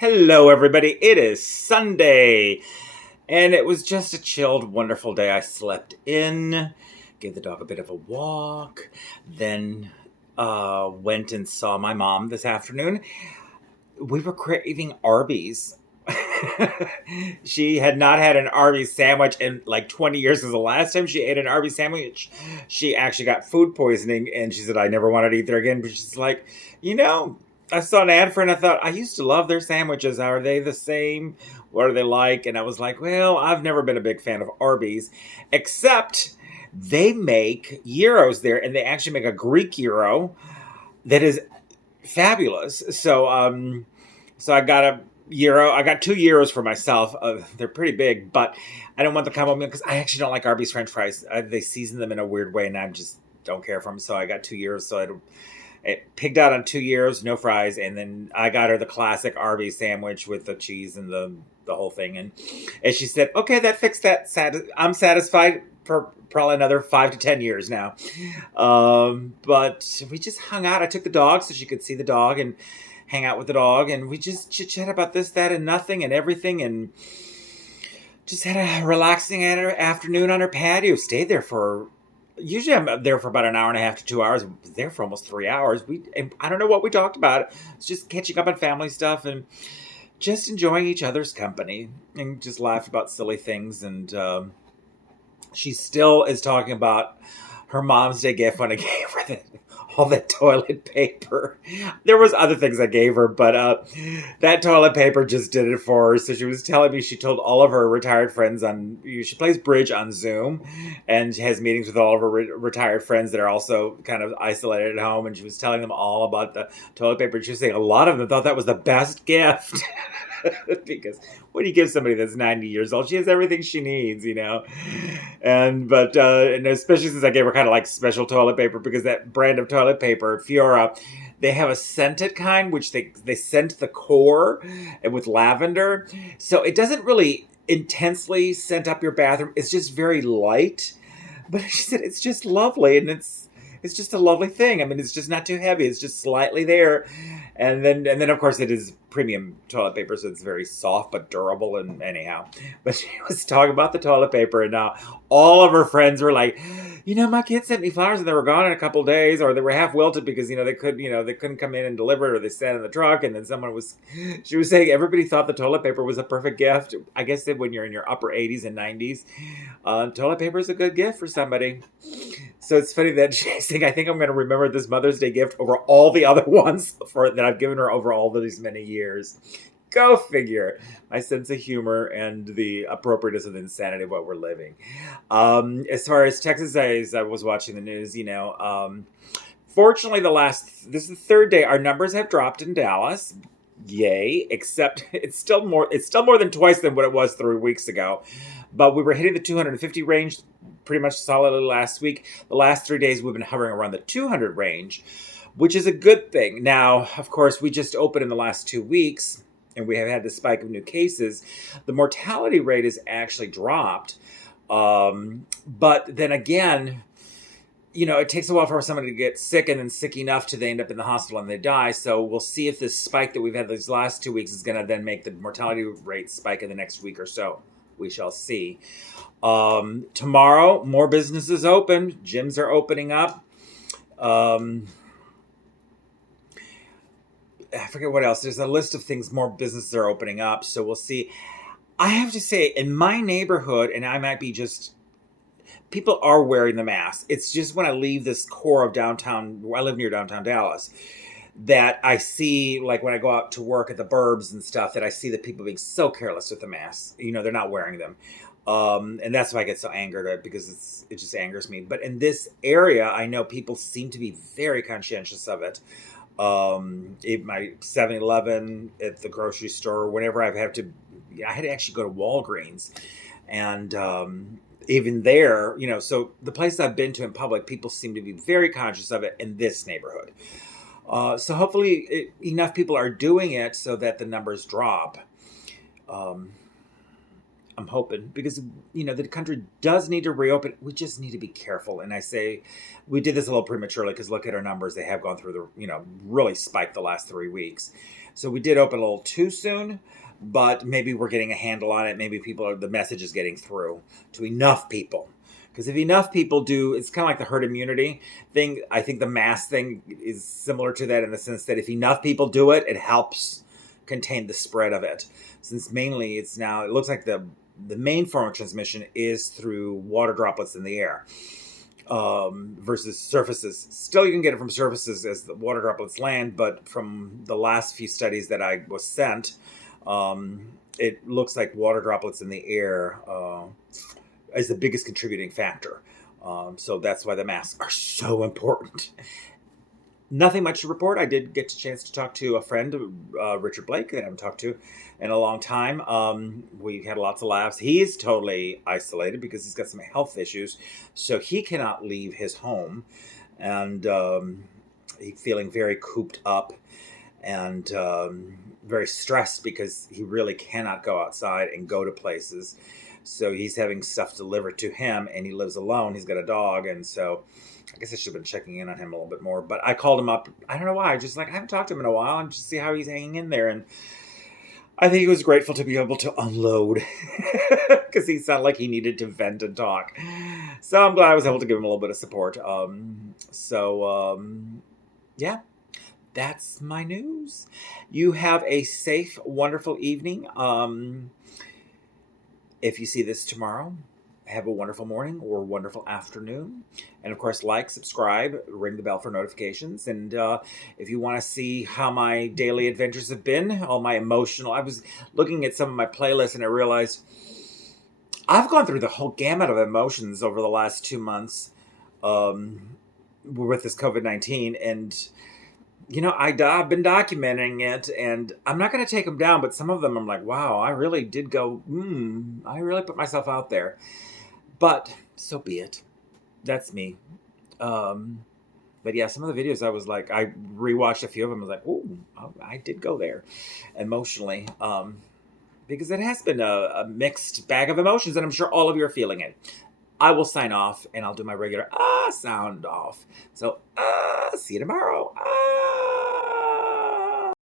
Hello, everybody. It is Sunday, and it was just a chilled, wonderful day. I slept in, gave the dog a bit of a walk, then went and saw my mom this afternoon. We were craving Arby's. She had not had an Arby's sandwich in like 20 years because the last time she ate an Arby's sandwich, she actually got food poisoning, and she said, I never wanted to eat there again. But she's like, you know, I saw an ad for it and I thought, I used to love their sandwiches. Are they the same? What are they like? And I was like, well, I've never been a big fan of Arby's, except they make gyros there, and they actually make a Greek gyro that is fabulous. So I got a gyro. I got two gyros for myself. They're pretty big, but I don't want the combo meal because I actually don't like Arby's French fries. They season them in a weird way, and I just don't care for them. So I got two gyros. So it pigged out on 2 gyros, no fries, and then I got her the classic Arby's sandwich with the cheese and the whole thing. And she said, "Okay, that fixed that. I'm satisfied for probably another 5 to 10 years now." But we just hung out. I took the dog so she could see the dog and hang out with the dog, and we just chit chat about this, that, and nothing, and everything, and just had a relaxing afternoon on her patio. Stayed there for. Usually I'm there for about an hour and a half to 2 hours. I was there for almost 3 hours. And I don't know what we talked about. It's just catching up on family stuff and just enjoying each other's company and just laughed about silly things. And she still is talking about her Mom's Day gift when I gave her all that toilet paper. There was other things I gave her, but that toilet paper just did it for her. So she was telling me she told all of her retired friends she plays bridge on Zoom and has meetings with all of her retired friends that are also kind of isolated at home. And she was telling them all about the toilet paper. And she was saying a lot of them thought that was the best gift. Because what do you give somebody that's 90 years old? She has everything she needs, and especially since I gave her kind of like special toilet paper, because that brand of toilet paper, Fiora, they have a scented kind, which they scent the core with lavender. So it doesn't really intensely scent up your bathroom. It's just very light. But she said it's just lovely, and it's just a lovely thing. I mean, it's just not too heavy. It's just slightly there. And then of course it is premium toilet paper, so it's very soft but durable. And anyhow, but she was talking about the toilet paper, and now all of her friends were like, my kids sent me flowers and they were gone in a couple days, or they were half wilted because they couldn't come in and deliver it, or they sat in the truck. And then she was saying everybody thought the toilet paper was a perfect gift. I guess that when you're in your upper 80s and 90s, toilet paper is a good gift for somebody. So it's funny that she's saying, I think I'm going to remember this Mother's Day gift over all the other ones that I've given her over all these many years. Go figure. My sense of humor and the appropriateness of the insanity of what we're living. As far as Texas, as I was watching the news, fortunately this is the third day, our numbers have dropped in Dallas. Yay, except it's still more than twice than what it was 3 weeks ago. But we were hitting the 250 range pretty much solidly last week. The last 3 days we've been hovering around the 200 range, which is a good thing. Now, of course, we just opened in the last 2 weeks, and we have had the spike of new cases. The mortality rate has actually dropped. But then again, it takes a while for somebody to get sick, and then sick enough to they end up in the hospital and they die. So we'll see if this spike that we've had these last 2 weeks is going to then make the mortality rate spike in the next week or so. We shall see. Tomorrow, more businesses open. Gyms are opening up. I forget what else. There's a list of things. More businesses are opening up. So we'll see. I have to say, in my neighborhood, and I might be just... people are wearing the mask. It's just when I leave this core of downtown, I live near downtown Dallas, that I see, like when I go out to work at the burbs and stuff, that I see the people being so careless with the masks. They're not wearing them. And that's why I get so angered at it, because it just angers me. But in this area, I know people seem to be very conscientious of it. At my 7-Eleven, at the grocery store, whenever I had to actually go to Walgreens. And even there, so the places I've been to in public, people seem to be very conscious of it in this neighborhood. So hopefully enough people are doing it so that the numbers drop. I'm hoping, because the country does need to reopen. We just need to be careful. And I say we did this a little prematurely because look at our numbers; they have gone through really spiked the last 3 weeks. So we did open a little too soon, but maybe we're getting a handle on it. Maybe the message is getting through to enough people. Because if enough people do, it's kind of like the herd immunity thing. I think the mask thing is similar to that in the sense that if enough people do it, it helps contain the spread of it. Since mainly it looks like the main form of transmission is through water droplets in the air versus surfaces. Still, you can get it from surfaces as the water droplets land, but from the last few studies that I was sent, it looks like water droplets in the air is the biggest contributing factor. So that's why the masks are so important. Nothing much to report. I did get a chance to talk to a friend, Richard Blake, that I haven't talked to in a long time. We had lots of laughs. He's totally isolated because he's got some health issues, so he cannot leave his home, and he's feeling very cooped up and very stressed because he really cannot go outside and go to places. So he's having stuff delivered to him, and he lives alone. He's got a dog, and so I guess I should have been checking in on him a little bit more. But I called him up. I don't know why. I haven't talked to him in a while, and just see how he's hanging in there. And I think he was grateful to be able to unload because he sounded like he needed to vent and talk. So I'm glad I was able to give him a little bit of support. Yeah, that's my news. You have a safe, wonderful evening. If you see this tomorrow, have a wonderful morning or wonderful afternoon. And of course, like, subscribe, ring the bell for notifications. And if you want to see how my daily adventures have been, all my emotional, I was looking at some of my playlists and I realized I've gone through the whole gamut of emotions over the last 2 months with this COVID-19. And I've been documenting it, and I'm not going to take them down, but some of them I'm like, wow, I really did go, I really put myself out there. But so be it. That's me. But yeah, some of the videos I was like, I rewatched a few of them. I was like, oh, I did go there emotionally. Because it has been a mixed bag of emotions, and I'm sure all of you are feeling it. I will sign off, and I'll do my regular sound off. So, see you tomorrow.